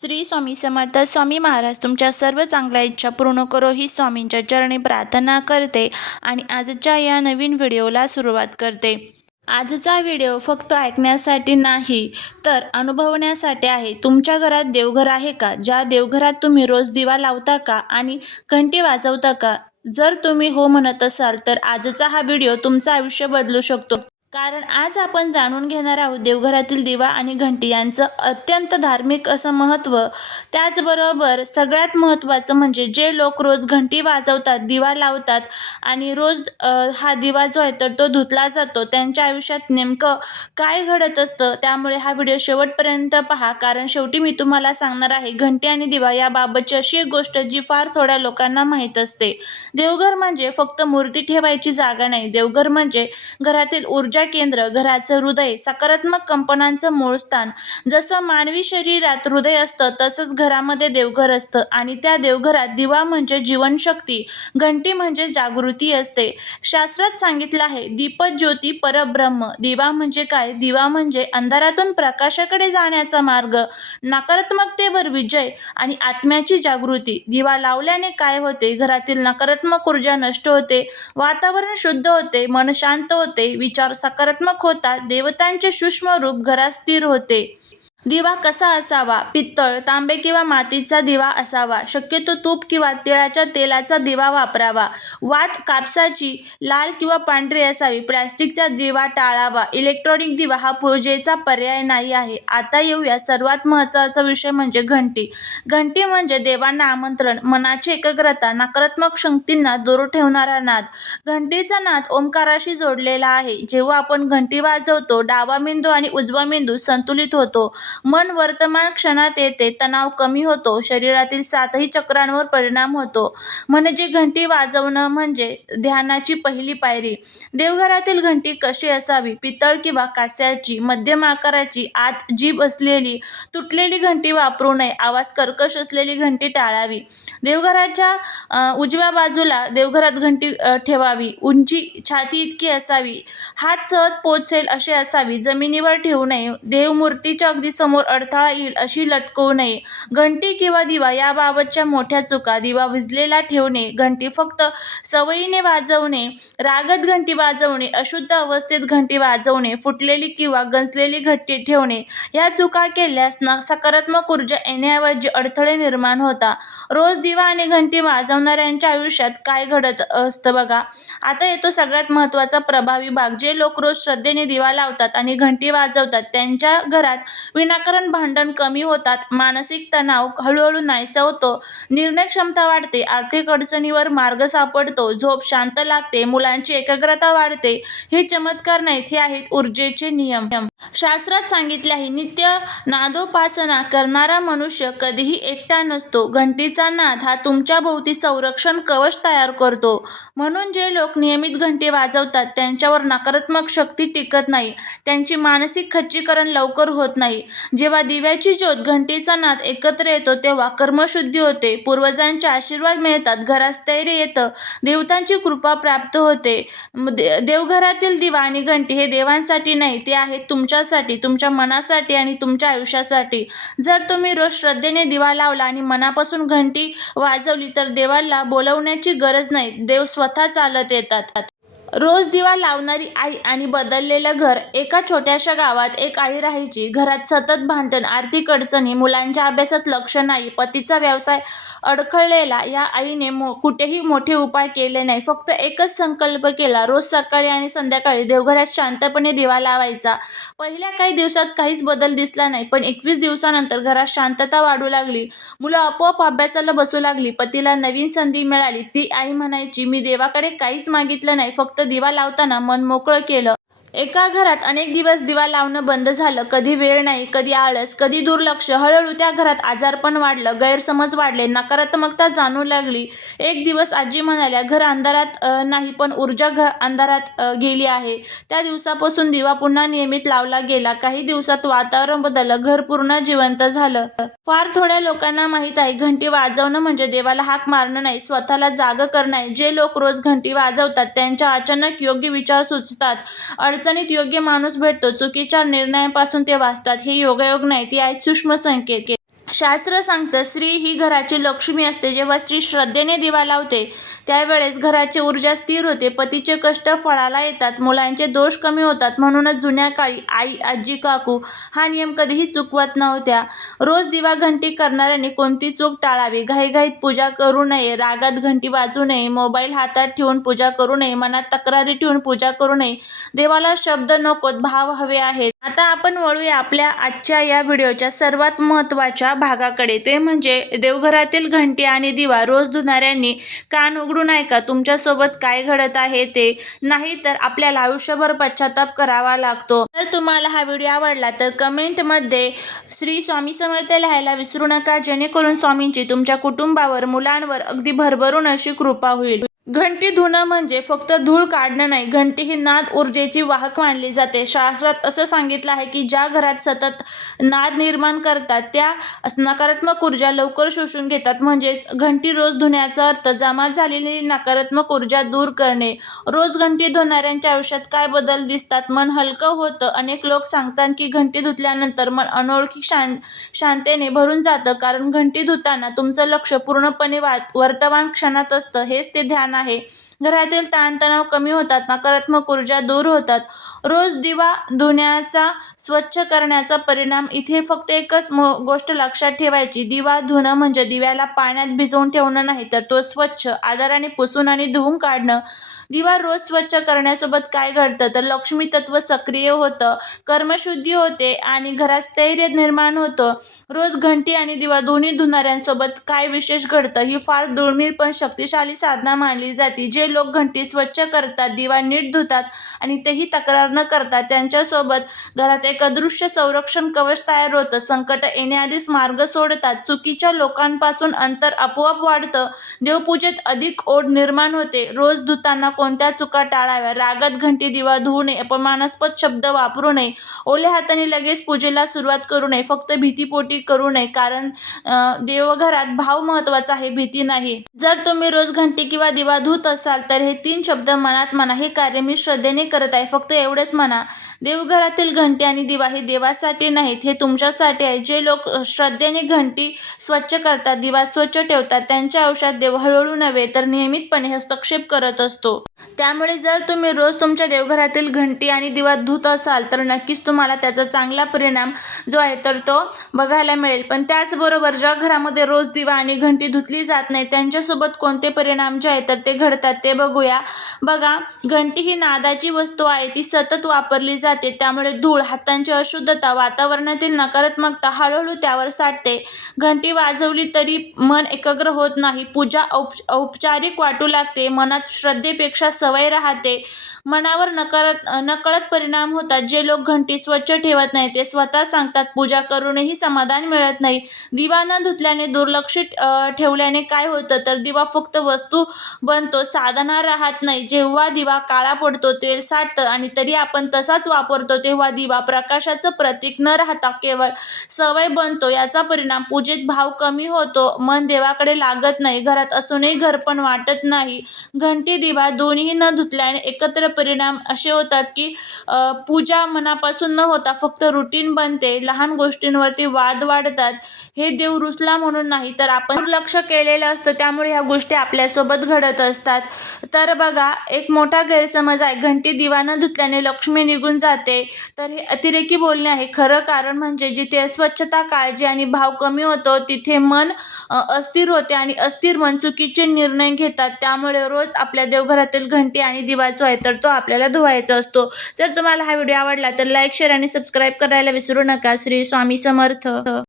श्री स्वामी समर्थ. स्वामी महाराज तुमच्या सर्व चांगल्या इच्छा पूर्ण करो ही स्वामींच्या चरणी प्रार्थना करते आणि आजच्या या नवीन व्हिडिओला सुरुवात करते. आजचा व्हिडिओ फक्त ऐकण्यासाठी नाही तर अनुभवण्यासाठी आहे. तुमच्या घरात देवघर आहे का? ज्या देवघरात तुम्ही रोज दिवा लावता का आणि घंटी वाजवता का? जर तुम्ही हो म्हणत असाल तर आजचा हा व्हिडिओ तुमचं आयुष्य बदलू शकतो. कारण आज आपण जाणून घेणार आहोत देवघरातील दिवा आणि घंटी यांचं अत्यंत धार्मिक असं महत्त्व. त्याचबरोबर सगळ्यात महत्त्वाचं म्हणजे जे लोक रोज घंटी वाजवतात, दिवा लावतात आणि रोज हा दिवा जो आहे तर तो धुतला जातो, त्यांच्या आयुष्यात नेमकं काय घडत असतं. त्यामुळे हा व्हिडिओ शेवटपर्यंत पहा, कारण शेवटी मी तुम्हाला सांगणार आहे घंटी आणि दिवा याबाबतची अशी एक गोष्ट जी फार थोड्या लोकांना माहीत असते. देवघर म्हणजे फक्त मूर्ती ठेवायची जागा नाही. देवघर म्हणजे घरातील ऊर्जा केंद्र, घराचं हृदय, सकारात्मक कंपनांचं मूळ स्थान. जसं मानवी शरीरात हृदय असतं तसंच घरामध्ये देवघर असतं आणि त्या देवघरात दिवा म्हणजे जीवनशक्ती, घंटी म्हणजे जागृती असते. शास्त्रात सांगितलं आहे दीपज्योती परब्रह्म. दिवा म्हणजे काय? दिवा म्हणजे अंधारातून प्रकाशाकडे जाण्याचा मार्ग, नकारात्मकतेवर विजय आणि आत्म्याची जागृती. दिवा लावल्याने काय होते? घरातील नकारात्मक ऊर्जा नष्ट होते, वातावरण शुद्ध होते, मन शांत होते, विचार सकारात्मक होतात, देवतांचे सूक्ष्म रूप घरात स्थिर होते. दिवा कसा असावा? पित्तळ, तांबे किंवा मातीचा दिवा असावा. शक्यतो तूप किंवा तिळाच्या तेलाचा दिवा वापरावा. वात कापसाची, लाल किंवा पांढरी असावी. प्लॅस्टिकचा दिवा टाळावा. इलेक्ट्रॉनिक दिवा हा पूजेचा पर्याय नाही आहे. आता येऊया सर्वात महत्त्वाचा विषय म्हणजे घंटी. घंटी म्हणजे देवांना आमंत्रण, मनाची एकाग्रता, नकारात्मक शक्तींना दूर ठेवणारा नाद. घंटीचा नाद ओंकाराशी जोडलेला आहे. जेव्हा आपण घंटी वाजवतो डावा मेंदू आणि उजवा मेंदू संतुलित होतो, मन वर्तमान क्षणात येते, तणाव कमी होतो, शरीरातील 7ही चक्रांवर परिणाम होतो. म्हणजे घंटी वाजवणं म्हणजे ध्यानाची पहिली पायरी. देवघरातील घंटी कशी असावी? पितळ किंवा कांस्याची, मध्यम आकाराची, आत जीभ असलेली, तुटलेली घंटी वापरू नये. आवाज कर्कश असलेली घंटी टाळावी. देवघराच्या उजव्या बाजूला देवघरात घंटी ठेवावी. उंची छाती इतकी असावी. हात सहज पोचेल अशी असावी. जमिनीवर ठेवू नये. देवमूर्तीच्या अगदी समोर अडथळा येईल अशी लटकवू नये. घंटी किंवा दिवा याबाबतच्या मोठ्या चुका. दिवा विझलेला ठेवणे, घंटी फक्त सवयीने वाजवणे, रागत घंटी वाजवणे, अशुद्ध अवस्थेत घंटी वाजवणे, फुटलेली किंवा गंजलेली घंटी ठेवणे. या चुका केल्यास सकारात्मक ऊर्जा येण्याऐवजी अडथळे निर्माण होतात. रोज दिवा आणि घंटी वाजवणाऱ्यांच्या आयुष्यात काय घडत असतं बघा. आता येतो सगळ्यात महत्त्वाचा प्रभावी भाग. जे लोक रोज श्रद्धेने दिवा लावतात आणि घंटी वाजवतात त्यांच्या घरात विनाकारण भांडण कमी होतात, मानसिक तणाव हळूहळू नाहीसा होतो, निर्णय क्षमता वाढते, आर्थिक अडचणीवर मार्ग सापडतो, झोप शांत लागते, मुलांची एकाग्रता वाढते. हे चमत्कार नाहीत, हे आहेत ऊर्जेचे नियम. शास्त्रात सांगितले आहे नित्य नादोपासना करणारा मनुष्य कधीही एकटा नसतो. घंटीचा नाद हा तुमच्या भोवती संरक्षण कवच तयार करतो. म्हणून जे लोक नियमित घंटी वाजवतात त्यांच्यावर नकारात्मक शक्ती टिकत नाही, त्यांची मानसिक खच्चीकरण लवकर होत नाही. जेव्हा दिव्याची ज्योत, घंटीचा नाद एकत्र येतो तेव्हा कर्मशुद्धी होते, पूर्वजांचे आशीर्वाद मिळतात, घरात स्थैर्य येतं, देवतांची कृपा प्राप्त होते. देवघरातील दिवा आणि घंटी हे देवांसाठी नाही, ते आहेत तुमच्यासाठी, तुमच्या मनासाठी आणि तुमच्या आयुष्यासाठी. जर तुम्ही रोज श्रद्धेने दिवा लावला आणि मनापासून घंटी वाजवली तर देवाला बोलवण्याची गरज नाही, देव स्वतः चालत येतात. रोज दिवा लावणारी आई आणि बदललेलं घर. एका छोट्याशा गावात एक आई राहायची. घरात सतत भांडण, आर्थिक अडचणी, मुलांच्या अभ्यासात लक्ष नाही, पतीचा व्यवसाय अडखळलेला. या आईने कुठेही मोठे उपाय केले नाही, फक्त एकच संकल्प केला, रोज सकाळी आणि संध्याकाळी देवघरात शांतपणे दिवा लावायचा. पहिल्या काही दिवसात काहीच बदल दिसला नाही, पण 21 दिवसानंतर घरात शांतता वाढू लागली, मुलं आपोआप अभ्यासाला बसू लागली, पतीला नवीन संधी मिळाली. ती आई म्हणायची, मी देवाकडे काहीच मागितलं नाही, फक्त दिवा लावताना मन मोकळं केलं. एका घरात अनेक दिवस दिवा लावणं बंद झालं. कधी वेळ नाही, कधी आळस, कधी दुर्लक्ष. हळूहळू त्या घरात आजारपण वाढलं, गैरसमज वाढले, नकारात्मकता जाणवू लागली. एक दिवस आजी म्हणाल्या, घर अंधारात नाही पण ऊर्जा अंधारात गेली आहे. त्या दिवसापासून दिवा पुन्हा नियमित लावला गेला. काही दिवसात वातावरण बदललं, घर पूर्ण जिवंत झालं. फार थोड्या लोकांना माहीत आहे घंटी वाजवणं म्हणजे देवाला हाक मारणं नाही, स्वतःला जागं करणं आहे. जे लोक रोज घंटी वाजवतात त्यांच्या अचानक योग्य विचार सुचतात, अडचणीत योग्य माणूस भेटतो, चुकीच्या निर्णयापासून ते वाचतात. हे योगायोग नाही, ते आहेत सूक्ष्म संकेत. शास्त्र सांगतं स्त्री ही घराची लक्ष्मी असते. जेव्हा स्त्री श्रद्धेने दिवा लावते त्यावेळेस घराची ऊर्जा स्थिर होते, पतीचे कष्ट फळाला येतात, मुलांचे दोष कमी होतात. म्हणूनच जुन्या काळी आई, आजी, काकू हा नियम कधीही चुकवत नव्हत्या. रोज दिवा घंटी करणाऱ्यांनी कोणती चूक टाळावी? घाईघाईत पूजा करू नये, रागात घंटी वाजवू नये, मोबाईल हातात ठेवून पूजा करू नये, मनात तक्रारी ठेवून पूजा करू नये. देवाला शब्द नकोत, भाव हवे आहेत. आता आपण वळूया आपल्या आजच्या या व्हिडिओच्या सर्वात महत्त्वाच्या भागाकडे, ते म्हणजे देवघरातील घंटी आणि दिवा रोज धुणाऱ्यांनी कान उघडून ऐका. तुमच्यासोबत काय घडत आहे ते, नाही तर आपल्याला आयुष्यभर पश्चाताप करावा लागतो. जर तुम्हाला हा व्हिडिओ आवडला तर कमेंटमध्ये श्री स्वामी समर्थ लिहायला विसरू नका, जेणेकरून स्वामींची तुमच्या कुटुंबावर, मुलांवर अगदी भरभरून अशी कृपा होईल. घंटी धुणं म्हणजे फक्त धूळ काढणं नाही. घंटी ही नाद ऊर्जेची वाहक मानली जाते. शास्त्रात असं सांगितलं आहे की ज्या घरात सतत नाद निर्माण करतात त्या नकारात्मक ऊर्जा लवकर शोषून घेतात. म्हणजेच घंटी रोज धुण्याचा अर्थ जमा झालेली नकारात्मक ऊर्जा दूर करणे. रोज घंटी धुणाऱ्यांच्या आयुष्यात काय बदल दिसतात? मन हलकं होतं. अनेक लोक सांगतात की घंटी धुतल्यानंतर मन अनोळखी शांततेने भरून जातं, कारण घंटी धुताना तुमचं लक्ष पूर्णपणे वर्तमान क्षणात असतं. हेच ते ध्यान आहे. घरातील ताणतणाव कमी होतात, नकारात्मक ऊर्जा दूर होतात. रोज दिवा धुण्याचा, स्वच्छ करण्याचा परिणाम. इथे फक्त एकच गोष्ट लक्षात ठेवायची. दिवा धुणं म्हणजे दिव्याला पाण्यात भिजवून ठेवणं नाही, तर तो स्वच्छ आदराने पुसून आणि धुवून काढणं. दिवा रोज स्वच्छ करण्यासोबत काय घडतं तर लक्ष्मी तत्व सक्रिय होतं, कर्मशुद्धी होते आणि घरात स्थैर्य निर्माण होतं. रोज घंटी आणि दिवा दोन्ही धुणाऱ्यांसोबत काय विशेष घडतं? ही फार दुर्मिळ पण शक्तिशाली साधना मानली जाते. जे लोक घंटी स्वच्छ करतात, दिवा नीट धुतात आणि तेही तक्रार न करतात, त्यांच्यासोबत घरात एक अदृश्य संरक्षण कवच तयार होतं. संकट येण्याआधीच मार्ग सोडतात, चुकीच्या लोकांपासून अंतर आपोआप वाढतं, देवपूजेत अधिक ओढ निर्माण होते. रोज धुताना कोणत्या चुका टाळाव्या? रागात घंटी दिवा धुवू नये, अपमानास्पद शब्द वापरू नये, ओल्या हाताने लगेच पूजेला सुरुवात करू नये, फक्त भीतीपोटी करू नये, कारण देवघरात भाव महत्त्वाचा आहे, भीती नाही. जर तुम्ही रोज घंटी किंवा दिवा धुत असाल तर हे 3 शब्द मनात म्हणा, हे कार्य मी श्रद्धेने करत आहे, फक्त एवढेच म्हणा. देवघरातील घंटी आणि दिवा हे देवासाठी नाहीत, हे तुमच्यासाठी आहे. जे लोक श्रद्धेने घंटी स्वच्छ करतात, दिवा स्वच्छ ठेवतात, त्यांच्या आयुष्यात देव हळूहळू नव्हे तर नियमितपणे हस्तक्षेप करत असतो. त्यामुळे जर तुम्ही रोज तुमच्या देवघरातील घंटी आणि दिवा धुत असाल तर नक्कीच तुम्हाला त्याचा चांगला परिणाम जो आहे तर तो बघायला मिळेल. पण त्याचबरोबर ज्या घरामध्ये रोज दिवा आणि घंटी धुतली जात नाही त्यांच्यासोबत कोणते परिणाम जे आहे तर ते घडतात ते बघूया. बघा, घंटी ही नादाची वस्तू आहे, ती सतत वापरली जाते. त्यामुळे धूळ, हातांची अशुद्धता, वातावरणातील नकारात्मकता हळूहळू त्यावर साठते. घंटी वाजवली तरी मन एकाग्र होत नाही, पूजा औपचारिक वाटू लागते, मनात श्रद्धेपेक्षा सवय राहते, मनावर नकळत परिणाम होतात. जे लोक घंटी स्वच्छ ठेवत नाही ते स्वतः सांगतात पूजा करूनही समाधान मिळत नाही. दिवा न धुतल्याने, दुर्लक्षित ठेवल्याने काय होतं तर दिवा फक्त वस्तू बनतो, साधना राहत नाही. जेव्हा दिवा काळा पडतो, तेल साठतं आणि तरी आपण तसाच वापरतो, तेव्हा दिवा प्रकाशाचं प्रतीक न राहता केवळ सवय बनतो. याचा परिणाम पूजेत भाव कमी होतो, मन देवाकडे लागत नाही, घरात असूनही घरपण वाटत नाही. घंटी दिवा दोन्ही न धुतल्याने एकत्र परिणाम असे होतात की पूजा मनापासून न होता फक्त रुटीन बनते, लहान गोष्टींवरती वाद वाढतात. हे देव रुसला म्हणून नाही तर आपण दुर्लक्ष केलेलं असतं, त्यामुळे ह्या गोष्टी आपल्यासोबत घडत असतात. तर बघा, एक मोठा गैरसमज आहे, घंटी दिवा न धुतल्याने लक्ष्मी निघून जाते, तर हे अतिरेकी बोलणे आहे. खरं कारण म्हणजे जिथे अस्वच्छता, काळजी आणि भाव कमी होतो तिथे मन अस्थिर होते आणि अस्थिर मन चुकीचे निर्णय घेतात. त्यामुळे रोज आपल्या देवघरातील घंटी आणि दिवा जो आहे तर तो आपल्याला धुवायचा असतो. जर तुम्हाला हा व्हिडिओ आवडला तर लाईक, शेअर आणि सबस्क्राईब करायला विसरू नका. श्री स्वामी समर्थ.